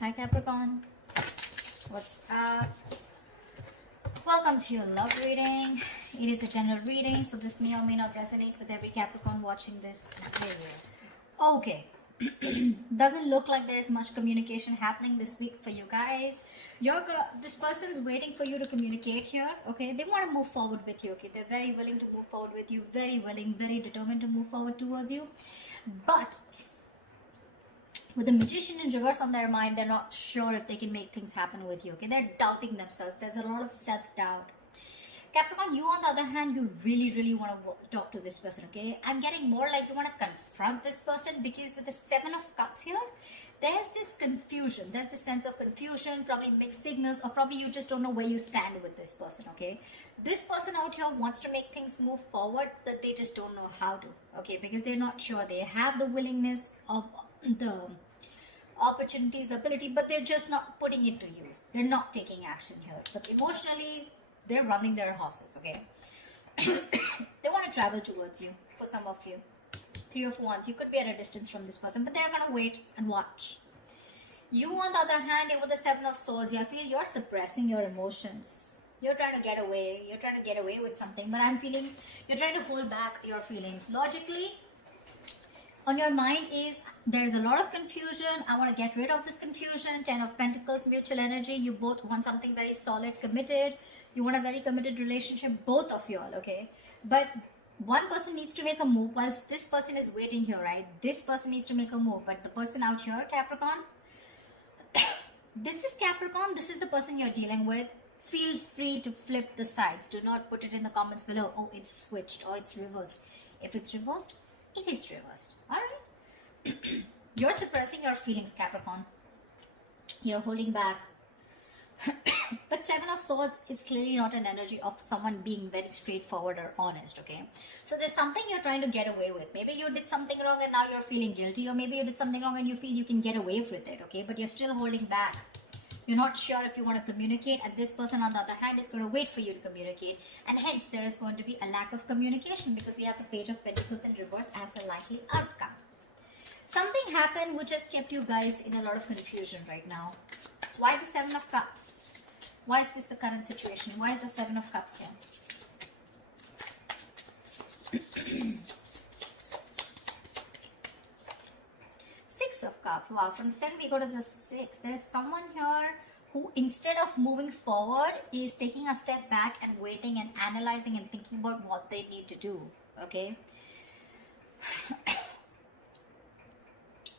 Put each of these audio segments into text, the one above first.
Hi Capricorn, what's up? Welcome to your love reading. It is a general reading, so this may or may not resonate with every Capricorn watching this video. Okay, doesn't look like there is much communication happening this week for you guys. This person's waiting for you to communicate here. Okay, they want to move forward with you. Okay, they're very willing to move forward with you, very willing, very determined to move forward towards you, but with the Magician in reverse on their mind, they're not sure if they can make things happen with you. Okay, they're doubting themselves. There's a lot of self-doubt. Capricorn, you on the other hand, you really want to talk to this person. Okay, I'm getting more like you want to confront this person, because with the Seven of Cups here, there's this confusion. There's this sense of confusion, probably mixed signals, or probably you just don't know where you stand with this person. Okay, this person out here wants to make things move forward, but they just don't know how to. Okay, because they're not sure. They have the willingness of the opportunities, the ability, but they're just not putting it to use. They're not taking action here. But emotionally, they're running their horses. Okay, they want to travel towards you. For some of you, Three of Wands, you could be at a distance from this person, but they're gonna wait and watch. You on the other hand, with the Seven of Swords, I feel you're suppressing your emotions. You're trying to get away. You're trying to get away with something, but I'm feeling you're trying to hold back your feelings. Logically, on your mind is there's a lot of confusion. I want to get rid of this confusion. Ten of Pentacles, mutual energy. You both want something very solid, committed. You want a very committed relationship, both of you all, okay? But one person needs to make a move whilst this person is waiting here, right? This person needs to make a move, but the person out here, Capricorn, this is Capricorn. This is the person you're dealing with. Feel free to flip the sides. Do not put it in the comments below. Oh, it's switched or it's reversed. If it's reversed, it is reversed. All right. You're suppressing your feelings, Capricorn. You're holding back. But Seven of Swords is clearly not an energy of someone being very straightforward or honest, okay? So there's something you're trying to get away with. Maybe you did something wrong and now you're feeling guilty, or maybe you did something wrong and you feel you can get away with it, okay? But you're still holding back. You're not sure if you want to communicate, and this person on the other hand is going to wait for you to communicate, and hence there is going to be a lack of communication, because we have the Page of Pentacles in reverse as a likely outcome. Something happened which has kept you guys in a lot of confusion right now. Why the Seven of Cups? Why is this the current situation? Why is the Seven of Cups here? Six of Cups. Wow, from the 7 we go to the 6. There is someone here who, instead of moving forward, is taking a step back and waiting and analyzing and thinking about what they need to do. Okay.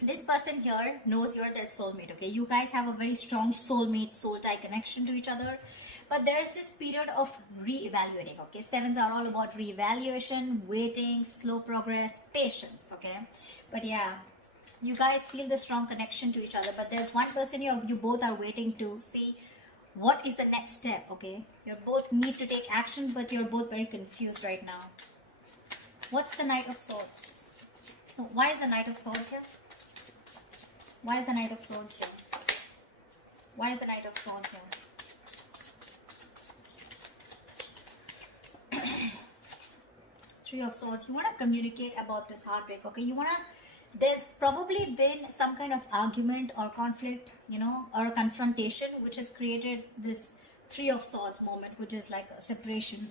This person here knows you're their soulmate. Okay, you guys have a very strong soulmate, soul tie connection to each other, but there's this period of re-evaluating. Okay, sevens are all about re-evaluation, waiting, slow progress, patience. Okay, but yeah, you guys feel the strong connection to each other, but there's one person you both are waiting to see what is the next step. Okay, you both need to take action, but you're both very confused right now. What's the Knight of Swords? Why is the Knight of Swords here? Why is the Knight of Swords here? Why is the Knight of Swords here? Three of Swords. You want to communicate about this heartbreak, okay? You want to... There's probably been some kind of argument or conflict, you know, or confrontation, which has created this Three of Swords moment, which is like a separation.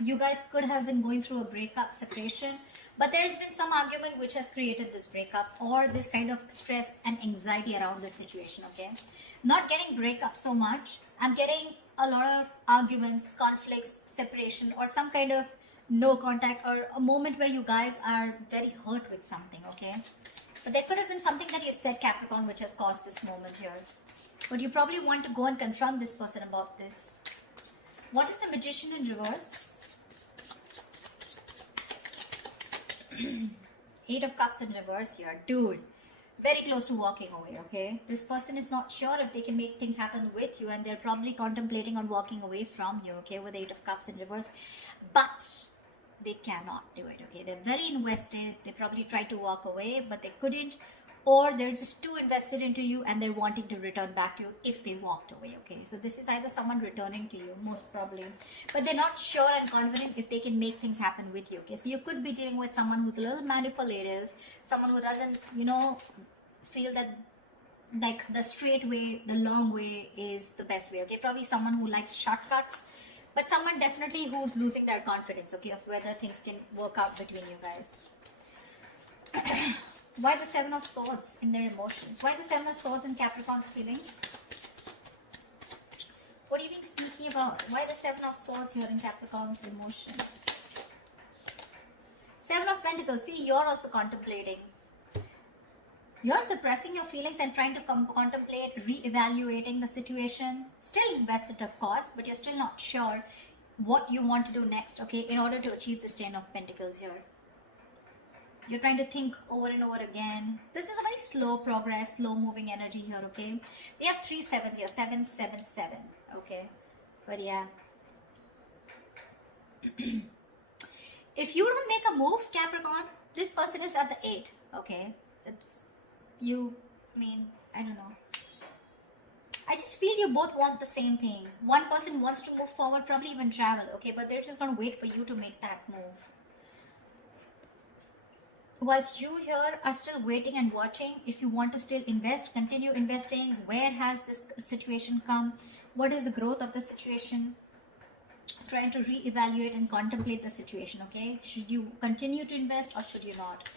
You guys could have been going through a breakup, separation, but there has been some argument which has created this breakup or this kind of stress and anxiety around this situation, okay? Not getting breakup so much. I'm getting a lot of arguments, conflicts, separation, or some kind of no contact, or a moment where you guys are very hurt with something, okay? But there could have been something that you said, Capricorn, which has caused this moment here. But you probably want to go and confront this person about this. What is the Magician in reverse? Eight of Cups in reverse here. Dude, very close to walking away, okay? This person is not sure if they can make things happen with you, and they're probably contemplating on walking away from you, okay, with Eight of Cups in reverse. But they cannot do it, okay? They're very invested. They probably tried to walk away, but they couldn't. Or they're just too invested into you and they're wanting to return back to you if they walked away, okay? So this is either someone returning to you, most probably, but they're not sure and confident if they can make things happen with you, okay? So you could be dealing with someone who's a little manipulative, someone who doesn't, you know, feel that like the straight way, the long way is the best way. Okay, probably someone who likes shortcuts, but someone definitely who's losing their confidence, okay, of whether things can work out between you guys. Why the Seven of Swords in their emotions? Why the Seven of Swords in Capricorn's feelings? What are you being sneaky about? Why the Seven of Swords here in Capricorn's emotions? Seven of Pentacles. See, you're also contemplating. You're suppressing your feelings and trying to contemplate, re-evaluating the situation. Still invested, of course, but you're still not sure what you want to do next, okay, in order to achieve this Ten of Pentacles here. You're trying to think over and over again. This is a very slow progress, slow moving energy here, okay? We have 3 sevens here, 7, 7, 7, okay? But yeah. If you don't make a move, Capricorn, this person is at the 8, okay? It's you, I mean, I don't know. I just feel you both want the same thing. One person wants to move forward, probably even travel, okay? But they're just going to wait for you to make that move. Whilst you here are still waiting and watching, if you want to still invest, continue investing. Where has this situation come? What is the growth of the situation? Trying to re-evaluate and contemplate the situation, okay? Should you continue to invest or should you not?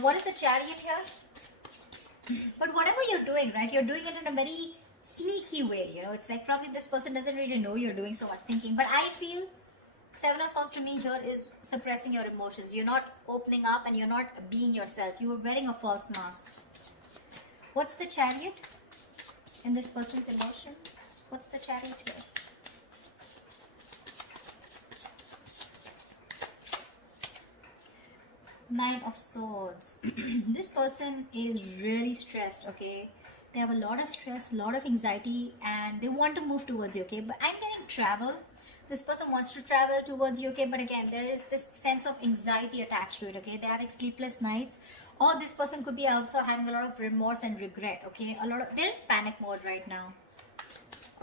What is the Chariot here? But whatever you're doing, right, you're doing it in a very sneaky way, you know. It's like probably this person doesn't really know you're doing so much thinking. But I feel Seven of Swords to me here is suppressing your emotions. You're not opening up and you're not being yourself. You're wearing a false mask. What's the Chariot in this person's emotions? What's the Chariot here? Nine of Swords. This person is really stressed, okay? They have a lot of stress, a lot of anxiety, and they want to move towards you, okay? But I'm getting travel. This person wants to travel towards you, okay? But again, there is this sense of anxiety attached to it, okay? They're having sleepless nights. Or this person could be also having a lot of remorse and regret, okay? They're in panic mode right now,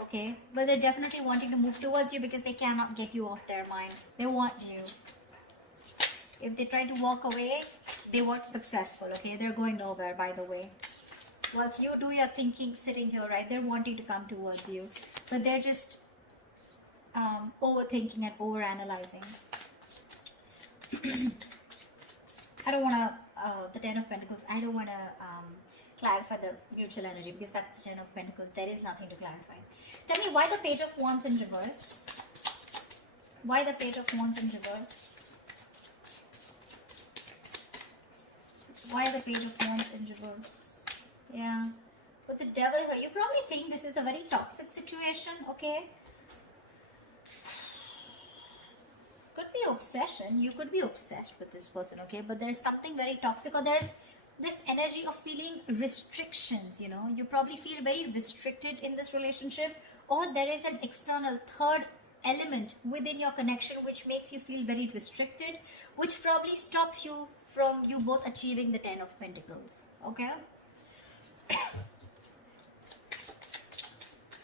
okay? But they're definitely wanting to move towards you because they cannot get you off their mind. They want you. If they try to walk away, they weren't successful, okay? They're going nowhere, by the way. Whilst you do your thinking sitting here, right? They're wanting to come towards you. But they're just overthinking and overanalyzing. I don't want to, the Ten of Pentacles, I don't want to clarify the mutual energy because that's the Ten of Pentacles. There is nothing to clarify. Tell me why the Page of Wands in reverse? Why the Page of Wands in reverse? Why the Page of Wands in reverse? Yeah. With the Devil here, you probably think this is a very toxic situation, okay? Could be obsession. You could be obsessed with this person, okay? But there's something very toxic, or there's this energy of feeling restrictions, you know? You probably feel very restricted in this relationship, or there is an external third element within your connection which makes you feel very restricted, which probably stops you from you both achieving the Ten of Pentacles, okay?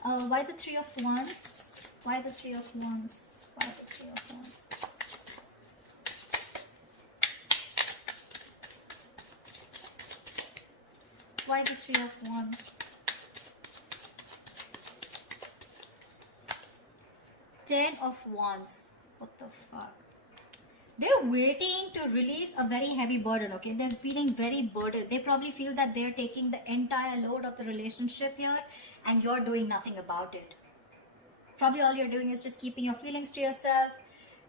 Why the Three of Wands? Why the Three of Wands? Why the Three of Wands? Why the Three of Wands? Ten of Wands. What the fuck? They're waiting to release a very heavy burden, okay? They're feeling very burdened. They probably feel that they're taking the entire load of the relationship here and you're doing nothing about it. Probably all you're doing is just keeping your feelings to yourself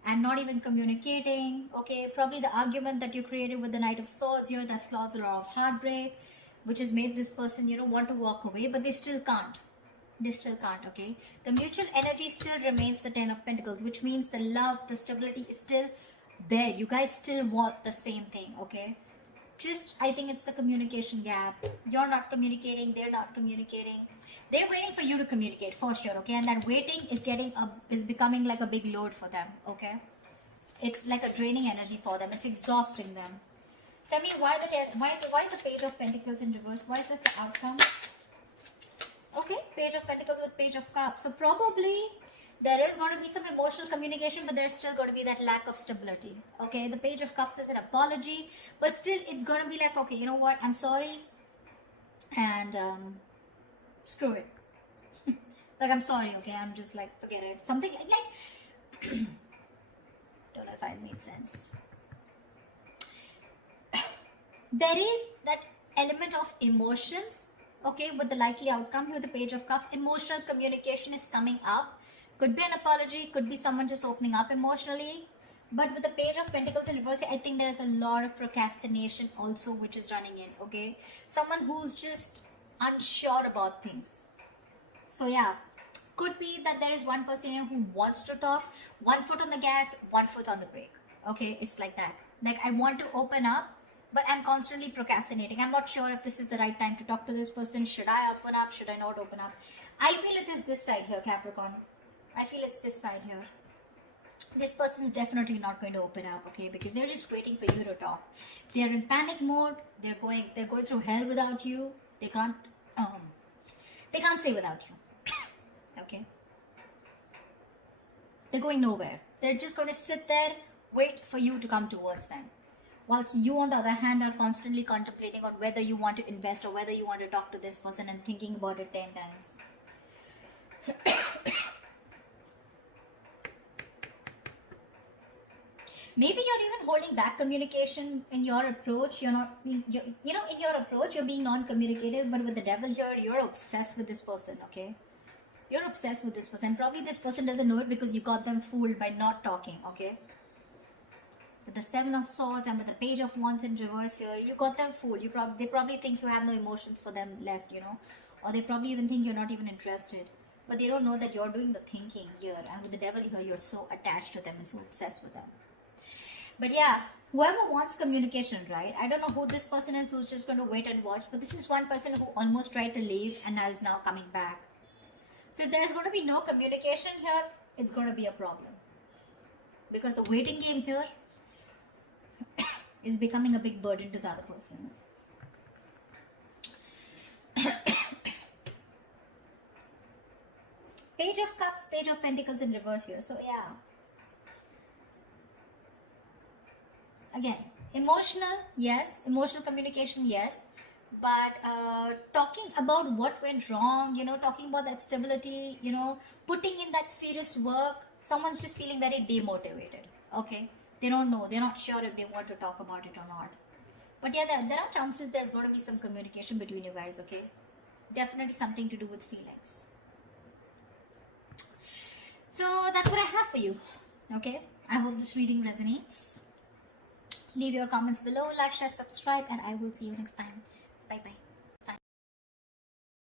and not even communicating, okay? Probably the argument that you created with the Knight of Swords here, that's caused a lot of heartbreak, which has made this person, you know, want to walk away, but they still can't. They still can't, okay? The mutual energy still remains the Ten of Pentacles, which means the love, the stability is still there. You guys still want the same thing, okay? Just, I think it's the communication gap. You're not communicating, they're not communicating. They're waiting for you to communicate for sure, okay? And that waiting is becoming like a big load for them, okay? It's like a draining energy for them. It's exhausting them. Tell me why the Page of Pentacles in reverse? Why is this the outcome? Okay, Page of Pentacles with Page of Cups. So probably there is going to be some emotional communication, but there's still going to be that lack of stability. Okay, the Page of Cups is an apology, but still it's going to be like, okay, you know what? I'm sorry. and screw it. Like, I'm sorry, okay? I'm just like, forget it. Something like don't know if I made sense. There is that element of emotions, okay, with the likely outcome here, the Page of Cups. Emotional communication is coming up. Could be an apology, could be someone just opening up emotionally. But with the Page of Pentacles in reverse, I think there's a lot of procrastination also which is running in, okay? Someone who's just unsure about things. So yeah, could be that there is one person here who wants to talk, 1 foot on the gas, 1 foot on the brake. Okay, it's like that. Like, I want to open up, but I'm constantly procrastinating. I'm not sure if this is the right time to talk to this person. Should I open up? Should I not open up? I feel it is this side here, Capricorn. I feel it's this side here. This person is definitely not going to open up, okay? Because they're just waiting for you to talk. They're in panic mode. They're going through hell without you. They can't stay without you. Okay, they're going nowhere. They're just going to sit there, wait for you to come towards them, whilst you on the other hand are constantly contemplating on whether you want to invest or whether you want to talk to this person and thinking about it 10 times. Maybe you're even holding back communication in your approach. You're not being, in your approach you're being non-communicative, but with the devil here, you're obsessed with this person, okay? You're obsessed with this person. Probably this person doesn't know it because you got them fooled by not talking, okay? With the 7 of Swords and with the Page of Wands in reverse here, you got them fooled. They probably think you have no emotions for them left, or they probably even think you're not even interested. But they don't know that you're doing the thinking here. And with the devil here, you're so attached to them and so obsessed with them. But yeah, whoever wants communication, right? I don't know who this person is who's just going to wait and watch. But this is one person who almost tried to leave and now is now coming back. So if there's going to be no communication here, it's going to be a problem. Because the waiting game here is becoming a big burden to the other person. Page of Cups, Page of Pentacles in reverse here. So yeah. Again, emotional, yes. Emotional communication, yes. But talking about what went wrong, talking about that stability, putting in that serious work, someone's just feeling very demotivated, okay? They don't know, they're not sure if they want to talk about it or not. But yeah, there are chances there's going to be some communication between you guys, okay? Definitely something to do with feelings. So that's what I have for you, okay? I hope this reading resonates. Leave your comments below, like, share, subscribe, and I will see you next time. Bye-bye.